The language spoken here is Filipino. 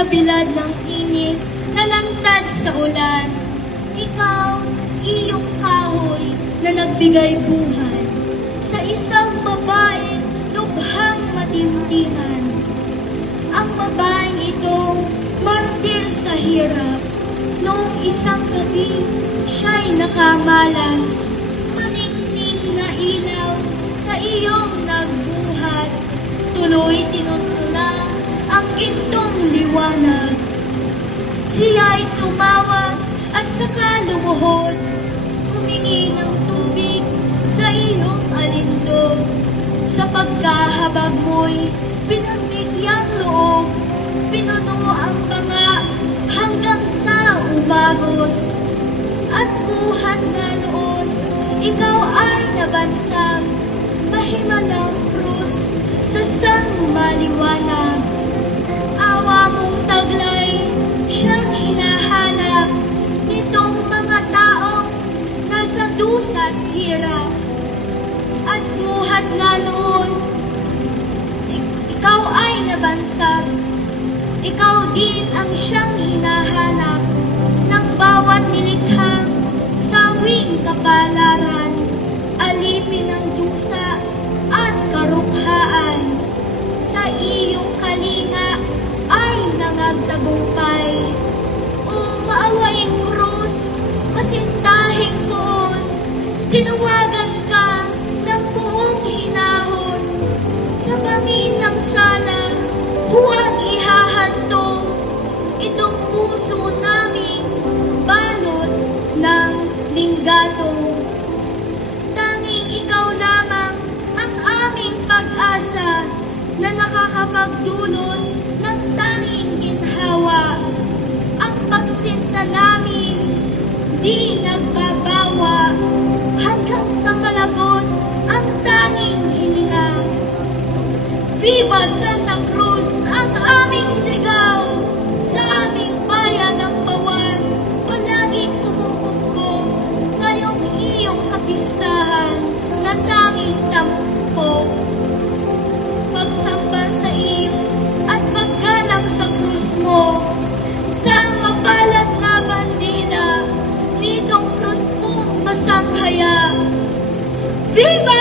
na bilad ng init, nalantad sa ulan. Ikaw, iyong kahoy na nagbigay buhay sa isang babae lubhang matintingan. Ang babaeng ito, martir sa hirap. Noong isang gabi, siya'y nakamalas. Maningning na ilaw sa iyong nagbuhat. Tuloy ang gintong liwanag. Siya'y tumawag at saka lumuhod. Humingi ng tubig sa iyong alindog. Sa pagkahabag mo'y pinagbigyan loob. Pinuno ang banga hanggang sa umagos. At buhat na noon, ikaw ay nabansag. Mahimalang krus sa sang maliwanag. Dusa't hirap. At buhat na noon, ik- ikaw ay nabansag. Ikaw din ang siyang hinahanap ng bawat nilikhang sawing kapalaran, alipin ng dusa at karukhaan. Sa iyong kalinga ay nangagtagumpay. Tinawagan ka ng buong hinahon. Sa bangin ng sala, huwag ihahantong itong puso namin balot ng linggato. Tanging ikaw lamang ang aming pag-asa na nakakapagdulot ng tanging ginhawa. Ang pagsinta namin di Viva Santa Cruz ang aming sigaw sa aming bayan ng Bawan. Palaging tumuhugko ngayong iyong kapistahan na tanging tampok. Pagsamba sa iyo at paggalang sa krus mo sa mapalad na bandila nitong krus mong masanghaya. Viva